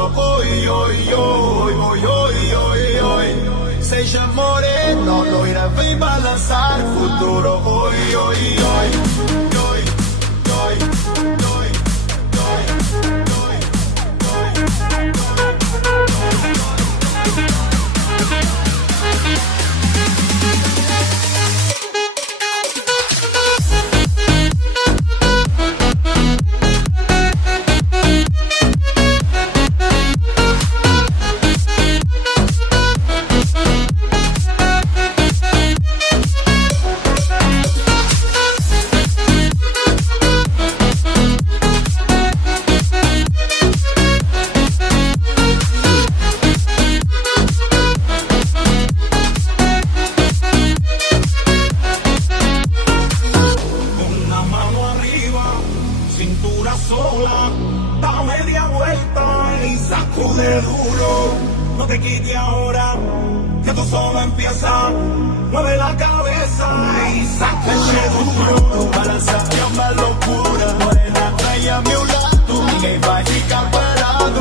futuro. Oi, oi, oi, oi, oi, oi, oi. Seja moreno, loira, vem balançar futuro. Oi, oi, oi, oi, oi, oi, cintura sola, da media vuelta y sacude duro. No te quites ahora, que tú solo empieza. Mueve la cabeza y sacude duro. Balança é uma loucura, morena, vem a meu lado, ninguém vai ficar parado.